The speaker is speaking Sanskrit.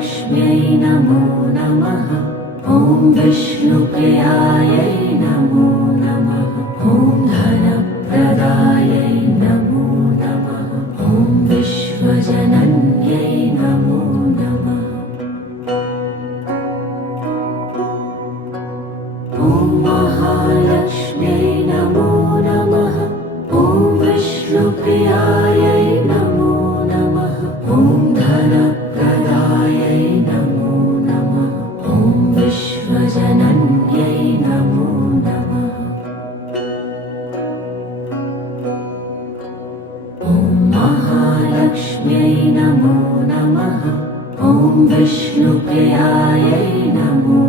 महालक्ष्म्यै नमो नमः। ॐ विष्णुप्रियायै नमो नमः। ॐ धनप्रदायै नमो नमः। ॐ विश्वजनन्यै नमो नमः। ॐ महालक्ष्म्यै नमो नमः। ॐ विष्णुप्रियायै नमो नमः। ॐ धनप्रदायै नमो नमः। ॐ विश्वजनन्यै नमो नमः। ॐ महालक्ष्म्यै नमो नमः। ॐ विष्णुप्रियायै नमो